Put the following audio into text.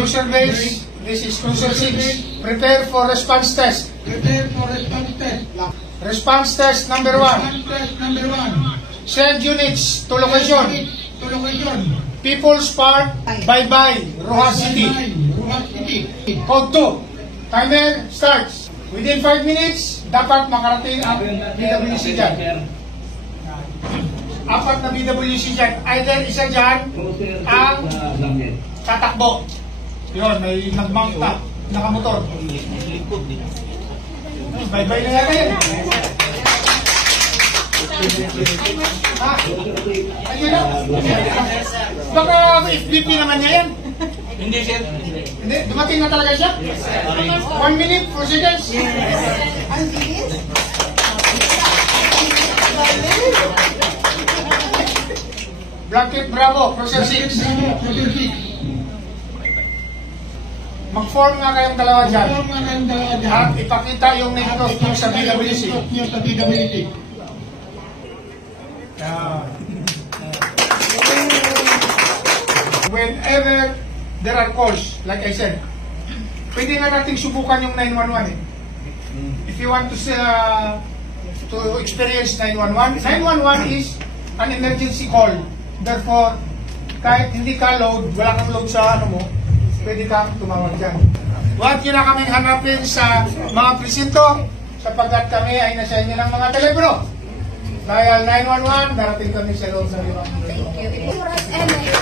Crucial base. This is crucial 6. Prepare for response test. Response test number 1. Send units to location. People's Park, Bye-Bye, Rojas City. Code 2. Timer starts. Within 5 minutes, dapat makarating ang BWC dyan. 4 na BWC dyan. Either isa dyan ang tatakbo. Yun, may nag-mount na, nakamotor. Bye-bye na yata yan. Ha? Ayun na. Baka FBP naman niya yan. Hindi, sir. Hindi, dumating na talaga siya? 1 minute, 4 seconds. Ang bilis. Blanket Bravo, Crucial 6. Mag-form nga kayong dalawa dyan. At ipakita yung negative nyo sa BWC. Whenever there are calls, like I said, pwede na natin subukan yung 911 eh. If you want to experience 911, 911 is an emergency call. Therefore, kahit hindi ka load, wala kang load sa ano mo, pwede kang tumawag dyan. Huwag nyo na kaming hanapin sa mga presinto sapagkat kami ay nasa inyo ng mga telepono. Dahil 911, darating kami sa loob ng 5 minuto. Thank you.